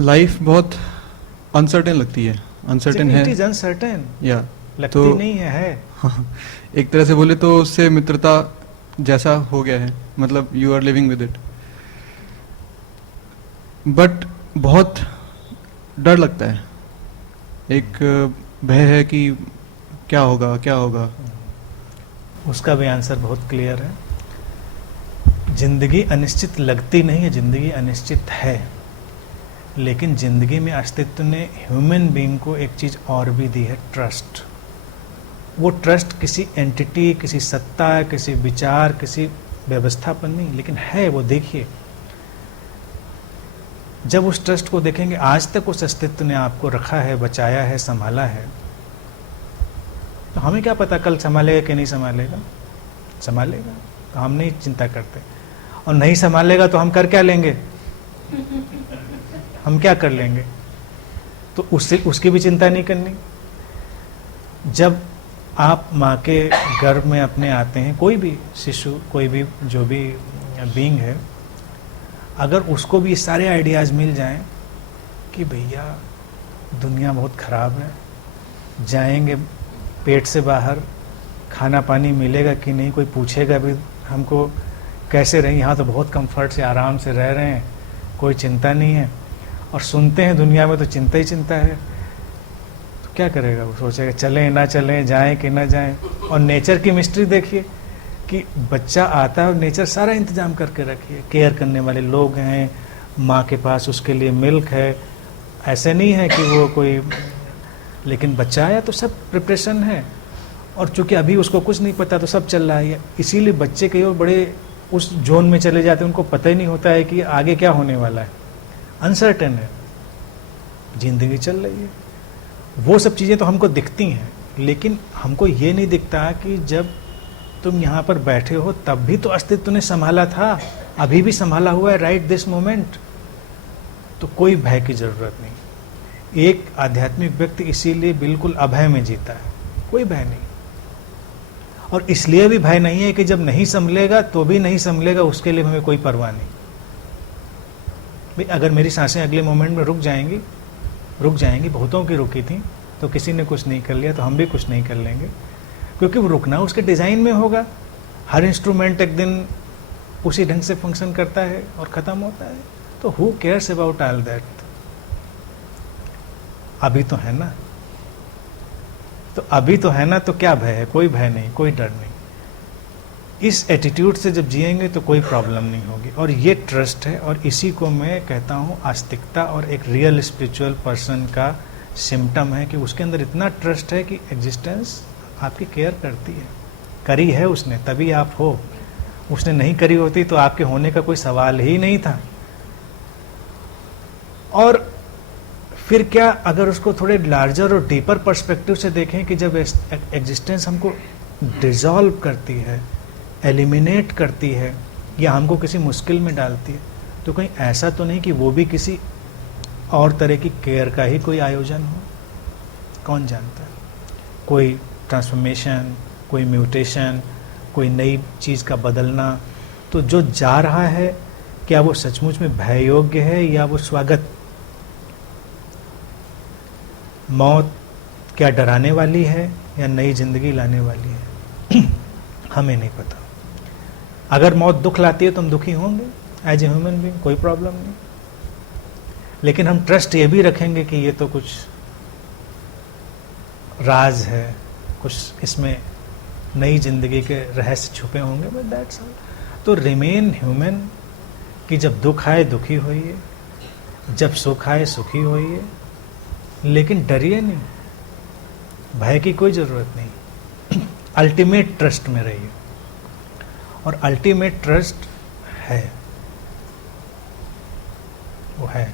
Life बहुत uncertain लगती है, अनसर्टेन है। इट इज अनसर्टेन, या लगती तो नहीं है। एक तरह से बोले तो उससे मित्रता जैसा हो गया है, मतलब you are living with it. But बहुत डर लगता है, एक भय है कि क्या होगा क्या होगा। उसका भी आंसर बहुत क्लियर है। जिंदगी अनिश्चित लगती नहीं है, जिंदगी अनिश्चित है। लेकिन जिंदगी में अस्तित्व ने ह्यूमन बीइंग को एक चीज और भी दी है, ट्रस्ट। वो ट्रस्ट किसी एंटिटी, किसी सत्ता, किसी विचार, किसी व्यवस्था पर नहीं, लेकिन है वो। देखिए, जब उस ट्रस्ट को देखेंगे, आज तक उस अस्तित्व ने आपको रखा है, बचाया है, संभाला है, तो हमें क्या पता कल संभालेगा कि नहीं संभालेगा। संभालेगा तो हम नहीं चिंता करते, और नहीं संभालेगा तो हम कर क्या लेंगे, हम क्या कर लेंगे। तो उससे उसकी भी चिंता नहीं करनी। जब आप माँ के गर्भ में अपने आते हैं, कोई भी शिशु, कोई भी जो भी बीइंग है, अगर उसको भी सारे आइडियाज़ मिल जाएं कि भैया दुनिया बहुत ख़राब है, जाएंगे पेट से बाहर, खाना पानी मिलेगा कि नहीं, कोई पूछेगा भी हमको कैसे रहें, यहाँ तो बहुत कंफर्ट से आराम से रह रहे हैं, कोई चिंता नहीं है, और सुनते हैं दुनिया में तो चिंता ही चिंता है, तो क्या करेगा वो। सोचेगा चलें ना चलें, जाएं कि ना जाएं। और नेचर की मिस्ट्री देखिए कि बच्चा आता है और नेचर सारा इंतजाम करके रखी है, केयर करने वाले लोग हैं, माँ के पास उसके लिए मिल्क है, ऐसे नहीं है कि वो कोई, लेकिन बच्चा आया तो सब प्रिपरेशन है। और चूंकि अभी उसको कुछ नहीं पता तो सब चल रहा है, इसीलिए बच्चे कई और बड़े उस जोन में चले जाते हैं, उनको पता ही नहीं होता है कि आगे क्या होने वाला है, अनसर्टेन है, जिंदगी चल रही है। वो सब चीज़ें तो हमको दिखती हैं, लेकिन हमको ये नहीं दिखता कि जब तुम यहाँ पर बैठे हो तब भी तो अस्तित्व ने संभाला था, अभी भी संभाला हुआ है, राइट दिस मोमेंट। तो कोई भय की जरूरत नहीं। एक आध्यात्मिक व्यक्ति इसीलिए बिल्कुल अभय में जीता है, कोई भय नहीं। और इसलिए भी भय नहीं है कि जब नहीं संभलेगा तो भी नहीं संभलेगा, उसके लिए हमें कोई परवाह नहीं। भाई अगर मेरी सांसें अगले मोमेंट में रुक जाएंगी, बहुतों की रुकी थी, तो किसी ने कुछ नहीं कर लिया तो हम भी कुछ नहीं कर लेंगे, क्योंकि वो रुकना उसके डिज़ाइन में होगा। हर इंस्ट्रूमेंट एक दिन उसी ढंग से फंक्शन करता है और ख़त्म होता है, तो who cares about all that. अभी तो है ना, तो अभी तो है ना, तो क्या भय है, कोई भय नहीं, कोई डर नहीं। इस एटीट्यूड से जब जिएंगे तो कोई प्रॉब्लम नहीं होगी। और ये ट्रस्ट है, और इसी को मैं कहता हूँ आस्तिकता और एक रियल स्पिरिचुअल पर्सन का सिम्टम है, कि उसके अंदर इतना ट्रस्ट है कि एग्जिस्टेंस आपकी केयर करती है। करी है उसने तभी आप हो, उसने नहीं करी होती तो आपके होने का कोई सवाल ही नहीं था। और फिर क्या, अगर उसको थोड़े लार्जर और डीपर पर्सपेक्टिव से देखें कि जब एग्जिस्टेंस हमको डिसॉल्व करती है, एलिमिनेट करती है, या हमको किसी मुश्किल में डालती है, तो कहीं ऐसा तो नहीं कि वो भी किसी और तरह की केयर का ही कोई आयोजन हो। कौन जानता है, कोई ट्रांसफॉर्मेशन, कोई म्यूटेशन, कोई नई चीज़ का बदलना। तो जो जा रहा है, क्या वो सचमुच में भय योग्य है या वो स्वागत। मौत क्या डराने वाली है या नई जिंदगी लाने वाली है, हमें नहीं पता। अगर मौत दुख लाती है तो हम दुखी होंगे एज ए ह्यूमन बीइंग, कोई प्रॉब्लम नहीं। लेकिन हम ट्रस्ट ये भी रखेंगे कि ये तो कुछ राज है, कुछ इसमें नई जिंदगी के रहस्य छुपे होंगे, बट दैट्स ऑल। तो रिमेन ह्यूमन, कि जब दुख आए दुखी होइए, जब सुख आए सुखी होइए, लेकिन डरिए नहीं, भय की कोई ज़रूरत नहीं। अल्टीमेट ट्रस्ट में रहिए, और अल्टीमेट ट्रस्ट है, वो है।